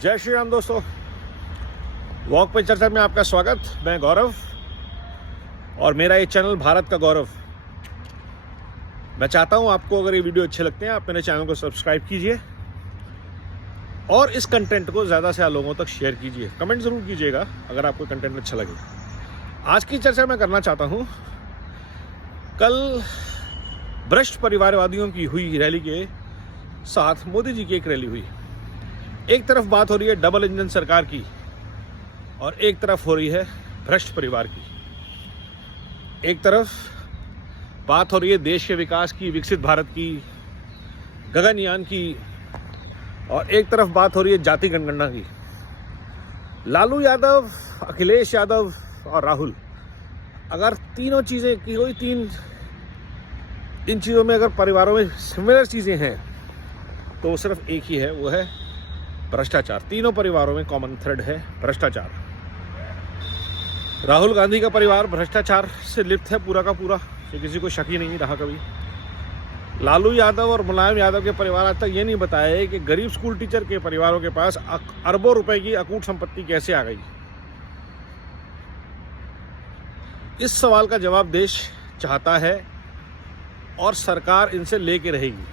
जय श्री राम दोस्तों, वॉक पे चर्चा में आपका स्वागत। मैं गौरव और मेरा ये चैनल भारत का गौरव। मैं चाहता हूँ आपको अगर ये वीडियो अच्छे लगते हैं आप मेरे चैनल को सब्सक्राइब कीजिए और इस कंटेंट को ज़्यादा से ज़्यादा लोगों तक शेयर कीजिए। कमेंट ज़रूर कीजिएगा अगर आपको कंटेंट अच्छा लगे। आज की चर्चा मैं करना चाहता हूँ, कल भ्रष्ट परिवारवादियों की हुई रैली के साथ मोदी जी की एक रैली हुई। एक तरफ बात हो रही है डबल इंजन सरकार की और एक तरफ हो रही है भ्रष्ट परिवार की। एक तरफ बात हो रही है देश के विकास की, विकसित भारत की, गगनयान की, और एक तरफ बात हो रही है जाति जनगणना की। लालू यादव, अखिलेश यादव और राहुल, अगर तीनों चीज़ें की हुई इन चीज़ों में अगर परिवारों में सिमिलर चीज़ें हैं तो वो सिर्फ एक ही है, वो है भ्रष्टाचार। तीनों परिवारों में कॉमन थ्रेड है भ्रष्टाचार। राहुल गांधी का परिवार भ्रष्टाचार से लिप्त है पूरा का पूरा, ये किसी को शक ही नहीं रहा कभी। लालू यादव और मुलायम यादव के परिवार आज तक ये नहीं बताया कि गरीब स्कूल टीचर के परिवारों के पास अरबों रुपए की अकूट संपत्ति कैसे आ गई। इस सवाल का जवाब देश चाहता है और सरकार इनसे लेके रहेगी।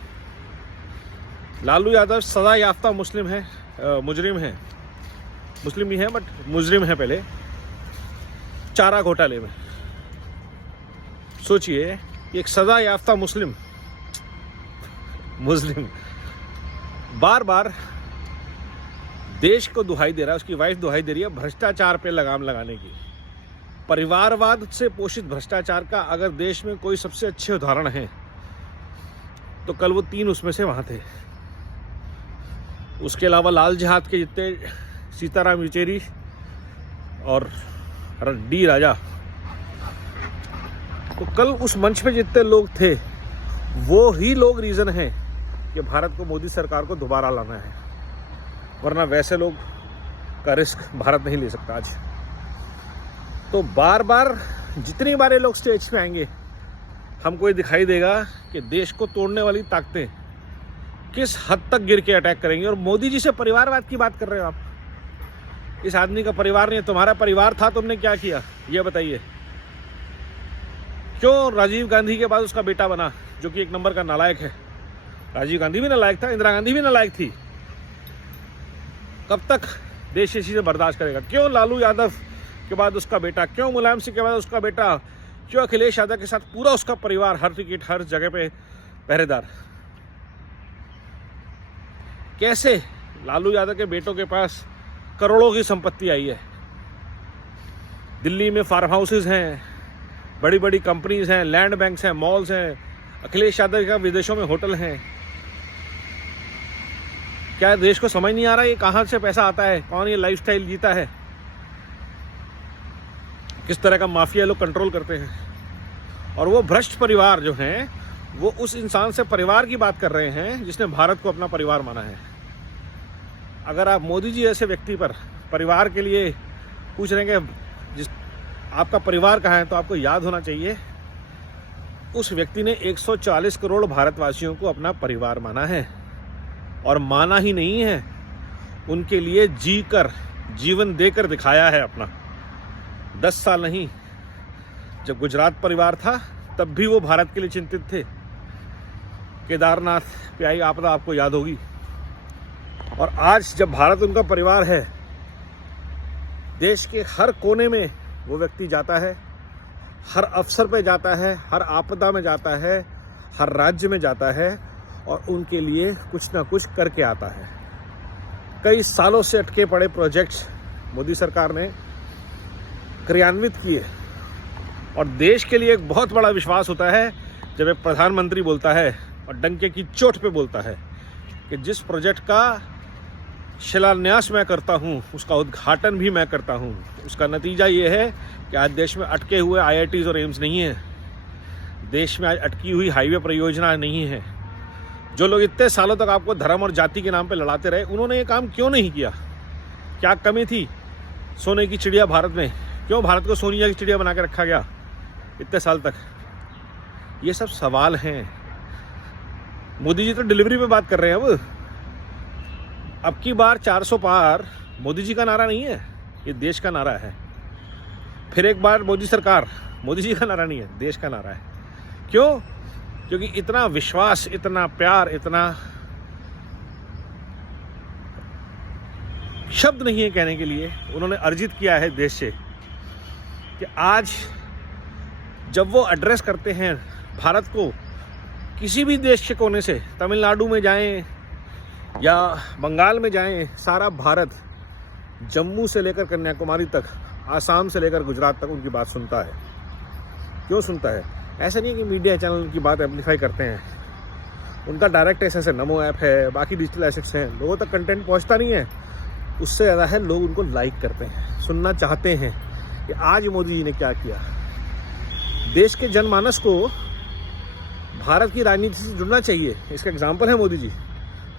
लालू यादव सजा याफ्ता मुस्लिम है, मुजरिम है, मुस्लिम ही है बट मुजरिम है पहले चारा घोटाले में। सोचिए एक सजा याफ्ता मुस्लिम बार बार देश को दुहाई दे रहा है, उसकी वाइफ दुहाई दे रही है भ्रष्टाचार पे लगाम लगाने की। परिवारवाद से पोषित भ्रष्टाचार का अगर देश में कोई सबसे अच्छे उदाहरण है तो कल वो तीन उसमें से वहां थे। उसके अलावा लाल जिहाद के जितने सीताराम येचुरी और डी राजा, तो कल उस मंच पे जितने लोग थे वो ही लोग रीज़न हैं कि भारत को मोदी सरकार को दोबारा लाना है, वरना वैसे लोग का रिस्क भारत नहीं ले सकता आज। तो बार बार जितनी बार ये लोग स्टेज पे आएंगे हमको ये दिखाई देगा कि देश को तोड़ने वाली ताकतें किस हद तक गिर के अटैक करेंगे। और मोदी जी से परिवारवाद की बात कर रहे हो आप। इस आदमी का परिवार नहीं है, तुम्हारा परिवार था, तुमने क्या किया ये बताइए। क्यों राजीव गांधी के बाद उसका बेटा बना जो कि एक नंबर का नालायक है। राजीव गांधी भी नालायक था, इंदिरा गांधी भी नालायक थी। कब तक देश इसी से बर्दाश्त करेगा। क्यों लालू यादव के बाद उसका बेटा, क्यों मुलायम सिंह के बाद उसका बेटा, क्यों अखिलेश यादव के साथ पूरा उसका परिवार, हर टिकट हर जगह पे पहरेदार। कैसे लालू यादव के बेटों के पास करोड़ों की संपत्ति आई है। दिल्ली में फार्म हाउसेज हैं, बड़ी बड़ी कंपनीज हैं, लैंड बैंक्स हैं, मॉल्स हैं। अखिलेश यादव का विदेशों में होटल हैं। क्या देश को समझ नहीं आ रहा ये कहाँ से पैसा आता है, कौन ये लाइफस्टाइल जीता है, किस तरह का माफिया लोग कंट्रोल करते हैं। और वो भ्रष्ट परिवार जो हैं वो उस इंसान से परिवार की बात कर रहे हैं जिसने भारत को अपना परिवार माना है। अगर आप मोदी जी ऐसे व्यक्ति पर परिवार के लिए पूछ रहे हैं कि जिस आपका परिवार कहाँ है, तो आपको याद होना चाहिए उस व्यक्ति ने 140 करोड़ भारतवासियों को अपना परिवार माना है। और माना ही नहीं है, उनके लिए जीवन देकर दिखाया है अपना। 10 साल नहीं, जब गुजरात परिवार था तब भी वो भारत के लिए चिंतित थे। केदारनाथ पे आई आपदा आपको याद होगी। और आज जब भारत उनका परिवार है, देश के हर कोने में वो व्यक्ति जाता है, हर अवसर पे जाता है, हर आपदा में जाता है, हर राज्य में जाता है और उनके लिए कुछ ना कुछ करके आता है। कई सालों से अटके पड़े प्रोजेक्ट्स मोदी सरकार ने क्रियान्वित किए। और देश के लिए एक बहुत बड़ा विश्वास होता है जब एक प्रधानमंत्री बोलता है और डंके की चोट पे बोलता है कि जिस प्रोजेक्ट का शिलान्यास मैं करता हूं उसका उद्घाटन भी मैं करता हूं। उसका नतीजा ये है कि आज देश में अटके हुए IITs और एम्स नहीं है, देश में आज अटकी हुई हाईवे परियोजना नहीं है। जो लोग इतने सालों तक आपको धर्म और जाति के नाम पे लड़ाते रहे, उन्होंने ये काम क्यों नहीं किया। क्या कमी थी सोने की चिड़िया भारत में, क्यों भारत को सोनिया की चिड़िया बना के रखा गया इतने साल तक। ये सब सवाल हैं। मोदी जी तो डिलीवरी पे बात कर रहे हैं अब। अब की बार 400 पार मोदी जी का नारा नहीं है, ये देश का नारा है। फिर एक बार मोदी सरकार, मोदी जी का नारा नहीं है, देश का नारा है। क्यों? क्योंकि इतना विश्वास, इतना प्यार, इतना शब्द नहीं है कहने के लिए, उन्होंने अर्जित किया है देश से कि आज जब वो एड्रेस करते हैं भारत को, किसी भी देश के कोने से, तमिलनाडु में जाएं या बंगाल में जाएं, सारा भारत जम्मू से लेकर कन्याकुमारी तक, आसाम से लेकर गुजरात तक उनकी बात सुनता है। क्यों सुनता है? ऐसा नहीं है कि मीडिया चैनल उनकी बात एम्प्लीफाई करते हैं, उनका डायरेक्ट ऐसे नमो ऐप है, बाकी डिजिटल एसेट्स हैं, लोगों तक कंटेंट पहुंचता नहीं है, उससे ज़्यादा है लोग उनको लाइक करते हैं, सुनना चाहते हैं कि आज मोदी जी ने क्या किया। देश के जनमानस को भारत की राजनीति से जुड़ना चाहिए, इसका एग्जाम्पल है मोदी जी,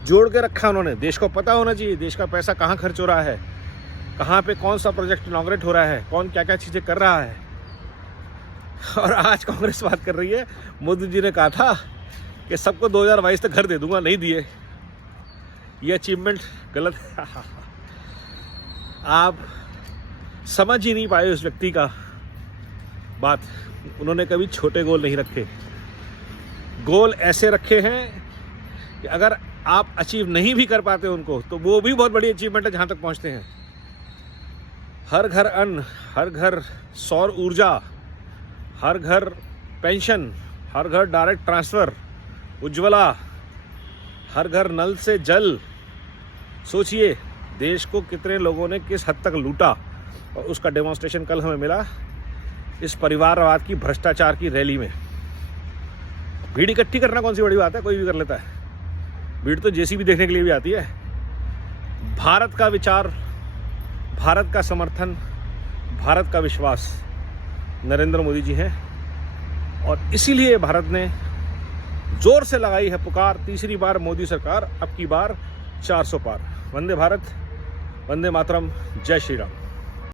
जोड़ के रखा उन्होंने। देश को पता होना चाहिए देश का पैसा कहाँ खर्च हो रहा है, कहाँ पे कौन सा प्रोजेक्ट इनॉग्रेट हो रहा है, कौन क्या क्या चीज़ें कर रहा है। और आज कांग्रेस बात कर रही है, मोदी जी ने कहा था कि सबको 2022 तक घर दे दूंगा, नहीं दिए, ये अचीवमेंट गलत है। आप समझ ही नहीं पाए उस व्यक्ति का बात। उन्होंने कभी छोटे गोल नहीं रखे, गोल ऐसे रखे हैं कि अगर आप अचीव नहीं भी कर पाते उनको, तो वो भी बहुत बड़ी अचीवमेंट है जहाँ तक पहुँचते हैं। हर घर अन्न, हर घर सौर ऊर्जा, हर घर पेंशन, हर घर डायरेक्ट ट्रांसफ़र, उज्ज्वला, हर घर नल से जल। सोचिए देश को कितने लोगों ने किस हद तक लूटा, और उसका डेमोन्स्ट्रेशन कल हमें मिला इस परिवारवाद की, भ्रष्टाचार की रैली में। भीड़ इकट्ठी करना कौन सी बड़ी बात है, कोई भी कर लेता है। भीड़ तो जेसीबी देखने के लिए भी आती है। भारत का विचार, भारत का समर्थन, भारत का विश्वास नरेंद्र मोदी जी हैं, और इसीलिए भारत ने जोर से लगाई है पुकार, तीसरी बार मोदी सरकार, अब की बार 400 पार। वंदे भारत, वंदे मातरम, जय श्री राम।